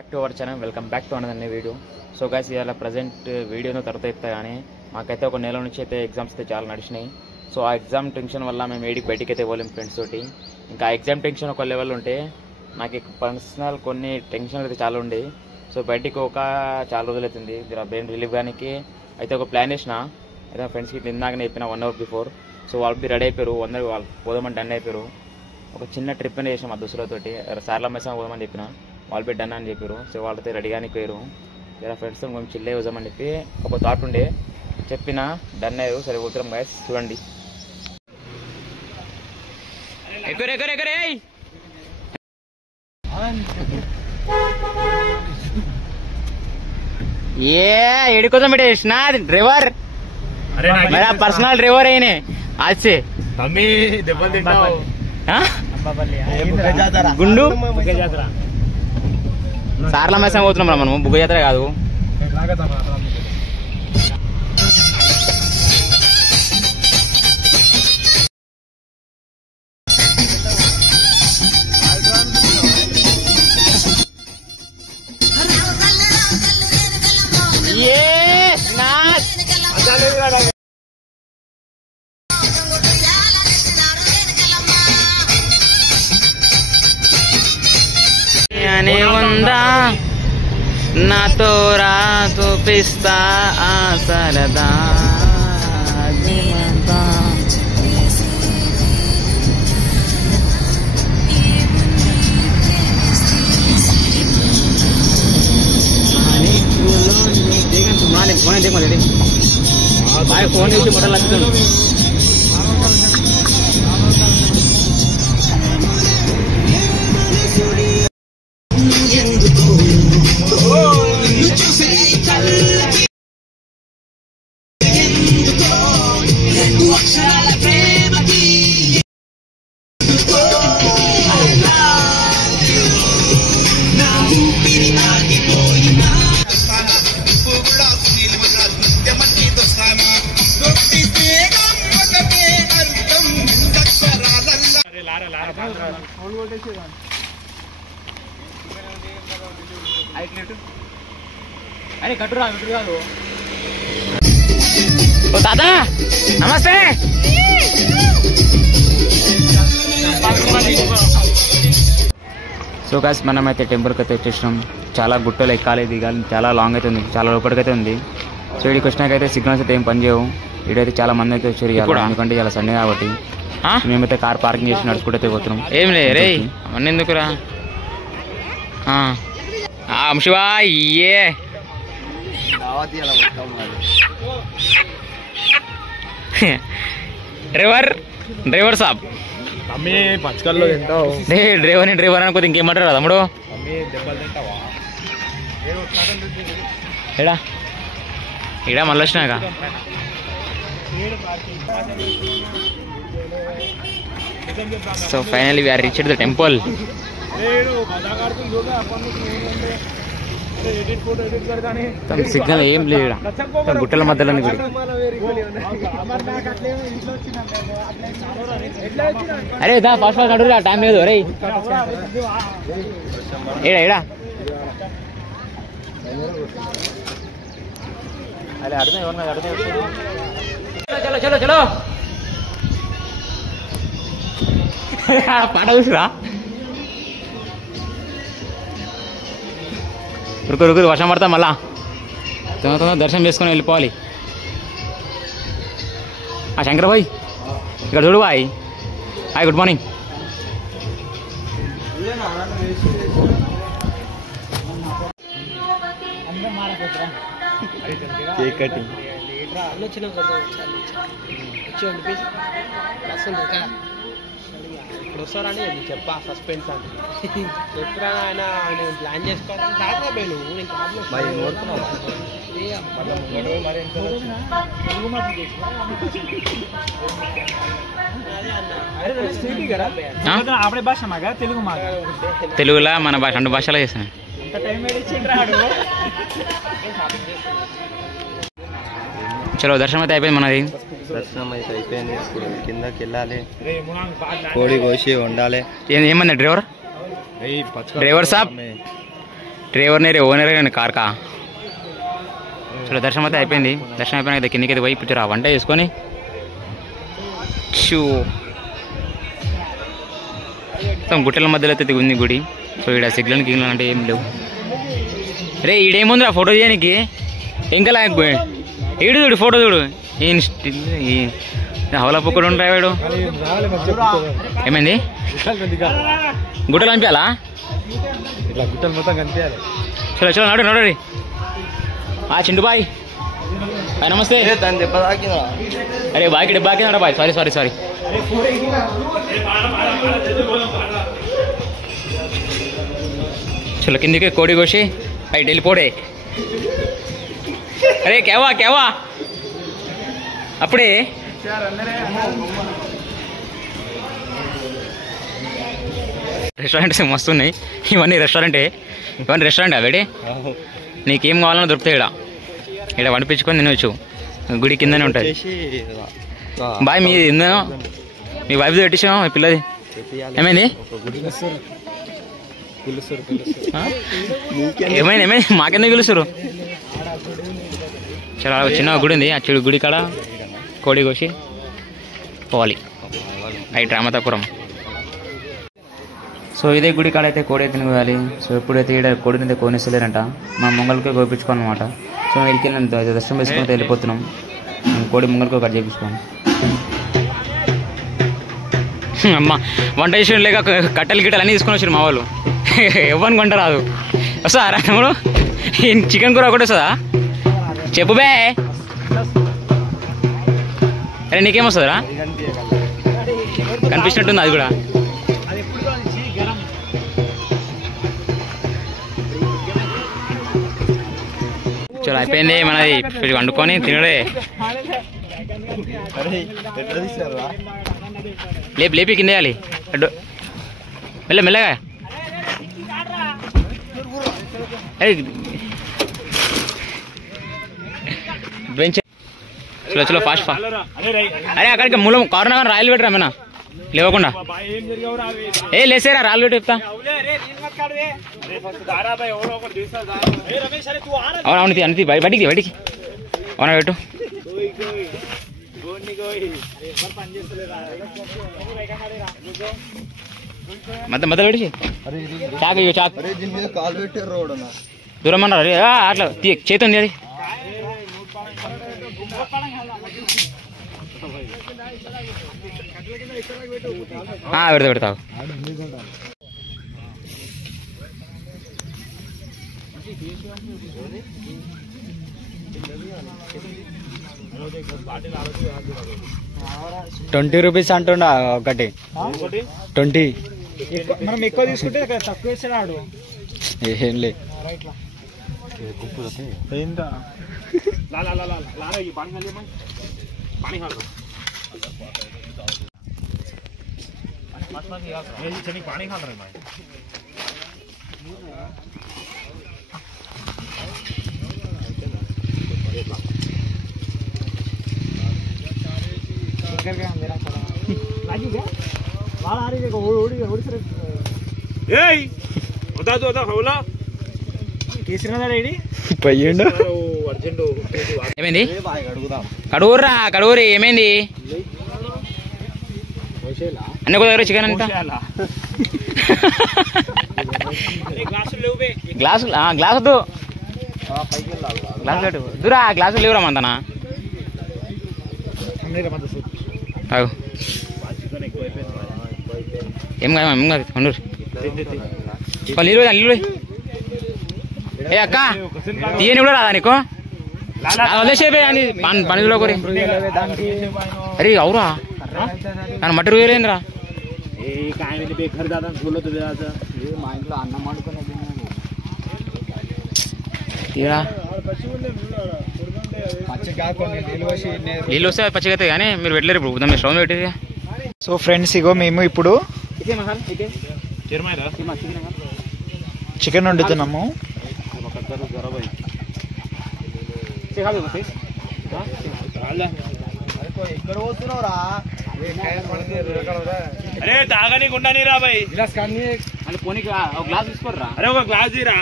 Back to our channel. Welcome back to another video. So guys, ఇవాళ present వీడియోను తర్వాత చెప్తా కానీ మాకైతే ఒక నెల నుంచి అయితే ఎగ్జామ్స్ అయితే చాలా నడిచినాయి. సో ఆ ఎగ్జామ్ టెన్షన్ వల్ల మేము బయటికి అయితే పోలేం ఫ్రెండ్స్ తోటి. ఇంకా ఎగ్జామ్ టెన్షన్ ఒక లెవెల్ ఉంటే నాకు పర్సనల్ కొన్ని టెన్షన్లు అయితే చాలా ఉండే. సో బయటికి చాలా రోజులు అవుతుంది బ్రెయిన్ రిలీఫ్ కానీ అయితే ఒక ప్లాన్ చేసిన. అయితే ఫ్రెండ్స్కి ఇందాకనే చెప్పిన 1 hour బిఫోర్. సో వాళ్ళు రెడీ అయిపోయారు, అందరూ వాళ్ళు పోదామని డన్ అయిపోయారు. ఒక చిన్న ట్రిప్ అనేది చేసాం మా దోస్తులతోటి. సార్ల మెస్సా పోదామని చెప్పిన, వాళ్ళు పెట్టి డన్ అని చెప్పారు. సో వాళ్ళతో రెడీగానే పోయారు. ఇలా ఫ్రెండ్స్తో కొంచెం చిల్లే పోదామని చెప్పి ఒక థాట్ ఉండే చెప్పిన, డన్ అయ్యారు. సరే పోతున్నాం గైస్, చూడండి. एड़ी बेटा ड्राइवर मेरा पर्सनल ड्राइवर है आज से గుండు సార్ల మేసం పోతున్నాం మనం, బుగ్గ జాతర కాదు. ఉందా నాతో రా చూపిస్తా ఆ సరదా. ఫోన్ చేసి మొదలు వస్తుంది. అరే కట్టురా కాదు. ఓ తాత నమస్తే. సో గాయ్స్, మనమైతే టెంపుల్కి అయితే వచ్చేసినాం. చాలా గుట్టలు ఎక్కాలి, దిగాలి, చాలా లాంగ్ అయితే ఉంది, చాలా లోపలికైతే ఉంది. సో ఇక్కడికి వచ్చినాకైతే సిగ్నల్స్ అయితే ఏం పనిచేయవు. ఇక్కడైతే చాలా మంది అయితే వచ్చారు, ఎందుకంటే ఇలా సండే కాబట్టి. మేమైతే కార్ పార్కింగ్ చేసి నడుచుకుంటే పోతున్నాం. ఏం లే రే అవన్నీ ఎందుకురా శివా. ఏ డ్రైవర్ సాబ్ డ్రైవర్ అనుకో ఇంకేమంటారు తమ్ముడు. ఎడా ఇడా మళ్ళీ వచ్చినాక so finally we are reached the temple. Signal ఏం లేదు, గుట్టల మధ్యలో గుడి. అరే దా ఫాస్ట్ ఫాస్ట్ నడురా, టైం లేదు. అరే ఏడా ఏడా అరే అర్థం చలో చలో చలో. పాట చూసిరా. రుకు వర్షం పడతా మళ్ళా తొందర దర్శనం చేసుకుని వెళ్ళిపోవాలి. శంకర్ భాయ్ ఇక్కడ చూడు బాయ్. Hi, good morning. Cake cutting ఇప్పుడు వస్తారని చెప్పా, సస్పెన్స్ అని చెప్పురా ఆయన. నేను ప్లాన్ చేసుకోవడం కాకపోయి నువ్వు తెలుగులా మన భాష 2 భాషలో చేస్తాను. చలో దర్శనం అయితే అయిపోయింది మనది. దర్శనం అయితే అయిపోయింది. ఇప్పుడు కిందకి వెళ్ళాలి, కోడి కోసి వండాలి. ఏమన్నా డ్రైవర్ సాబ్ డ్రైవర్నే రే ఓనరే కానీ కార్ కా. చలో దర్శనం అయితే అయిపోయింది. దర్శనం అయిపోయినా కిందకి అయితే పోయి ఇప్పుడు వంట చేసుకొని మొత్తం గుట్టల మధ్యలో అయితే ఉంది గుడి. సో ఇక్కడ సిగ్నల్ గిగ్నల్ అంటే ఏం లేవు. రే ఈడేముందిరా ఫోటో తీయడానికి ఇంకా ఏడు చూడు ఫోటో చూడు. హవలా పొక్కడు ఉంటాయి వాడు. ఏమైంది గుట్టలు కనిపించాలా? గుట్టలు మొత్తం కనిపించాలి. చలో చలో నడు నడు రీ. చిండు బాయ్ బాయ్ నమస్తే. అరే బాయ్కి డబ్బా కింద బాయ్. Sorry sorry sorry. చలో కిందికి కోడి కోసి అయి డైలీ పోడే. అరే కేవా కేవా అప్పుడే రెస్టారెంట్స్ మస్తు ఉన్నాయి. ఇవన్నీ రెస్టారెంటే. ఇవన్నీ రెస్టారెంట్ అవేడి. నీకేం కావాలన్నా దొరుకుతాయి ఇక్కడ. ఇక్కడ వండిపించుకొని తినవచ్చు. గుడి కిందనే ఉంటుంది. బాయ్ మీ మీ వైఫ్ది పెట్టించాం మీ పిల్లది. ఏమైంది ఏమైంది ఏమైంది మాకెందుకు పిలుస్తారు? చాలా చిన్న గుడి ఉంది. ఆ చెడు గుడి కాడ కోడి కోసి పోవాలి. రైట్ రామతాపురం. సో ఇదే గుడి కాడ అయితే కోడి అయితే కోయాలి. సో ఎప్పుడైతే ఇక్కడ కోడిని అయితే కోనేస్తలేరంట. మనం ముంగల్కే కోపించుకోవాలి అనమాట. సో వెళ్ళి దర్శనం వేసుకొని వెళ్ళిపోతున్నాం. కోడి ముంగల్కో కట్ చేయించుకోండి. అమ్మ వంట చేసి లేక కట్టెలు గిట్టలు అన్నీ తీసుకొని వచ్చారు మా వాళ్ళు. ఎవరిని వంట రాదు. వస్తా రాముడు చికెన్ కూర ఒకటి వస్తుందా చెప్పు బే. అరే నీకేమొస్తుందిరా? కనిపించినట్టుంది అది కూడా. చలో అయిపోయింది మనది. వండుకొని తినడే. లేపి లేపి కింద వేయాలి. మెల్ల మెల్లగా. చలో చలో ఫాస్ట్ ఫాస్ట్. అరే అక్కడికి మూలం కరోనా కానీ రాయలు పెట్టరా మేనా లేవకుండా. లేసేరా రాళ్ళు పెట్టి చెప్తా. అవును అవును అనితి బయటికి బయటికి అవునా పెట్టు. మధ్య పెట్టి చాకు చాకు దూరం అన్నారు. అరే అట్లా చేతి ఉంది అది. పెడతా పెడతావు. ₹20 అంటుండ ఒకటి. 20 మనం ఎక్కువ తీసుకుంటే తక్కువ వేసాడు. ఏం లే पानी खा रहे हैं। ఏమైంది కడుగుర్రా కడుగురి ఏమైంది అన్న దగ్గర చికెన్ అంతా గ్లాసు గ్లాస్ వద్దు గ్లాస్ పెట్టు దూరా గ్లాసులు లేవురా మంతనా ఏం కాదు ఏం కాదు కొండూరు నీళ్ళు నీళ్ళు ఏ అక్క తీయని కూడా రాదా నీకు వదిలేసేపే అని పనిలో కొరి అరే అవురా నన్ను మట్టి రూయలేదురా మా ఇంట్లో అన్నం వండుకునేది నీళ్ళు వస్తే పచ్చిగా అవుతాయి కానీ మీరు పెట్టలేరు ఇప్పుడు మీరు స్టవ్ పెట్టేది. సో ఫ్రెండ్స్ ఇగో మేము ఇప్పుడు చికెన్ వండుతున్నాము. అరే తాగని గుండని రా బాయ్ గ్లాస్ తీసుకోరా. అరే ఒక గ్లాస్ తీరా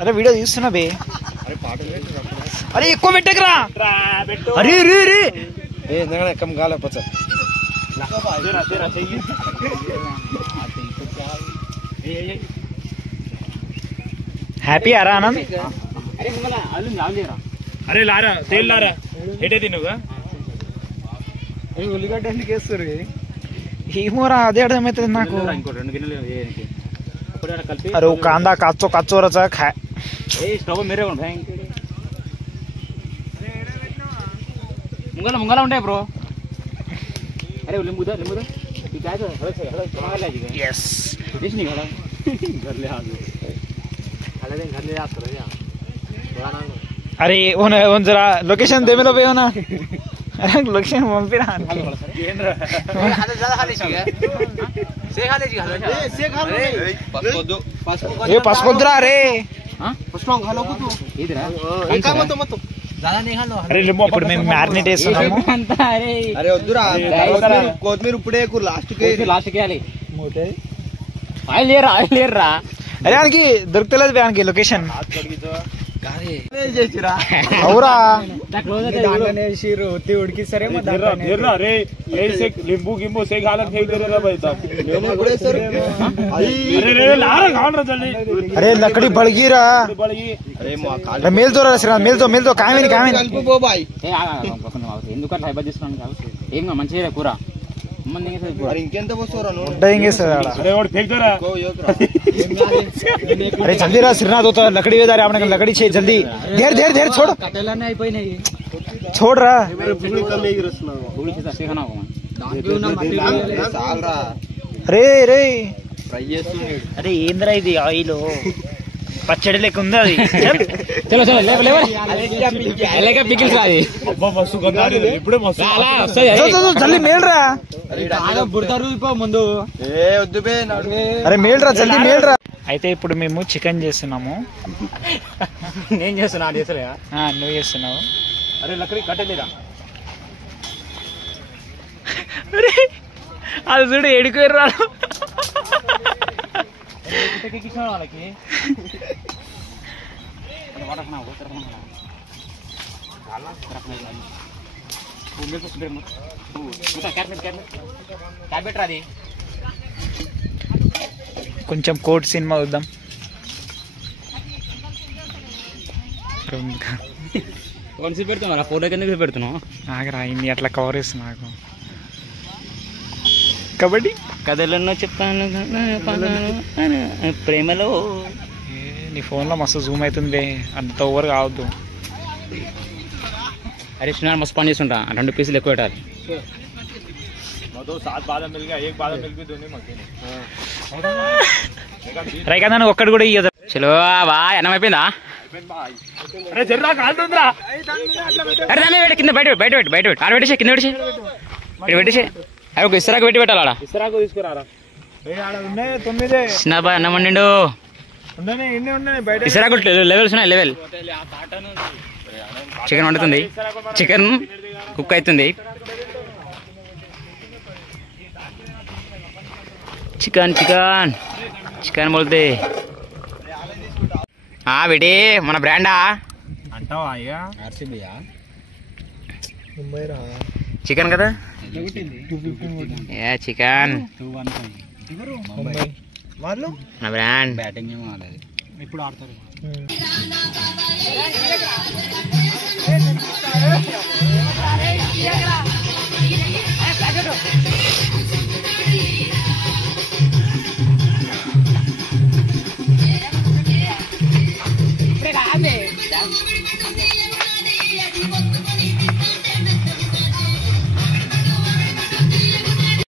అరే వీడియో తీస్తున్నా బే. అరే ఎక్కువ పెట్టకరా. అరే రే రే ఎక్కం కాలేకపోతే హ్యాపీ అరా ఆనంద్. అరే లారా తేల్ లారా ఎటే తినుగా ఉల్లిగడ్డ ఎందుకు వేస్తారు ఏమోరా అదే అర్థమవుతుంది నాకు. ఇంకో 2 గిన్నెలు కలిపి अरे वो कांदा काचो काचो रचा खाए स्टोव मेरे मुंगला मुंगला ఉంటాయి బ్రో. अरे लिंबू दे काय तो हळद यस दिस नहीं हळद घरले हाल हळद घरले असतो रे या. अरे ओन जरा लोकेशन दे मेलो बे ना. अरे लोकेशन पंपिरा ఏంద్రా అదే జల హాలేసి సే హాలేసి సే హాలే పస్కొద్దు ఏ పస్కొద్దురా రే. పుష్పం హాలోకు తు ఇదిరా ఇంకా మొత్తం జల నే హాలో. అరే ఇప్పుడు మేము మ్యారినేట్ చేస్తున్నాము. అరే వద్దురా కొత్తిమీర ఇప్పుడే లాస్ట్ కి వేయాలి. ఆయిల్ లేరా అరే ఆయనకి దొరుకుతలేదు బే ఆయనకి లొకేషన్. అవురా ఉడికిస్తారే लिंबू गिंबू से घालत फेंक दे रे भाई साहब. जल्दी अरे लकड़ी बढ़ गई रा. अरे मेल दो रा मेल दो कामेनी ఎందుకు అట్లా హైబర్ తీసుకున్నాను కాదు. ఏం మంచిగా కూర ఇంకెంత వస్తారా देंगे सर. अरे और फेंक दे रहा. अरे जल्दी रा श्रीनाथ होता लकड़ी वेदारे आपने लकड़ी छे जल्दी. धेर छोड़ छोड़ रा. अरे रे अरे ఏంద్రా ఇది ఆయిల్ పచ్చడి లెక్క ఉంది అది. చలో పికిల్స్ రాది మస్తు గంధారి ఇప్పుడే మస్తు జల్దీ మేల్రా. బుడతారు ముందు వద్దు బే అరే మేల్రా జల్దీ మేల్రా. అయితే ఇప్పుడు మేము చికెన్ చేస్తున్నాము. నేను చేస్తున్నా నువ్వు చేస్తున్నావు. అరే లక్కడి కట్టలేదా. అరే అది చూడు ఎడుకోరు రాడు. వాళ్ళకి కొంచెం కోట్ సినిమా చూద్దాం. పెడుతున్నా ఫోటో కింద పెడుతున్నావు. ఆగరా ఇన్ని అట్లా కవర్ చేస్తున్నా నాకు. కబడ్డీ కథలెన్నో చెప్తాను ప్రేమలో. నీ ఫోన్లో మస్తు జూమ్ అవుతుంది అంత ఓవర్ కావద్దు. అరే సునార్ మస్తు పని చేస్తుంటా 2 పీసులు ఎక్కువ పెట్టాలి. 7 बादाम मिल गया, 1 बादाम मिल भी दोनों मक्के. రైకన్నా నువ్వు ఒక్కడు కూడా ఇయ్యదు. చలో బా అన్నం అయిపోయిందా. अरे जर्रा కాలుతుందిరా. అరే దాన్ని కింద బయట ఆడ పెట్టేసి కింద పెట్టేసి అరే ఒక ఇసరాకు పెట్టి పెట్టాలి ఆడ. ఇసరాకు తీసుకురారా. ఉన్నాయి 9 చిన్న బాయ్ అన్నం వండిండు. ఇసరాకు లెవెల్స్ ఉన్నాయి. లెవెల్ చికెన్ వండుతుంది. చికెన్ కుక్ అవుతుంది. చికెన్ బోల్తే బేటీ మన బ్రాండా అంటావా చికెన్ కదా. చికెన్ మన బ్రాండ్. బ్యాటింగ్ ఇప్పుడు ఆడతారు.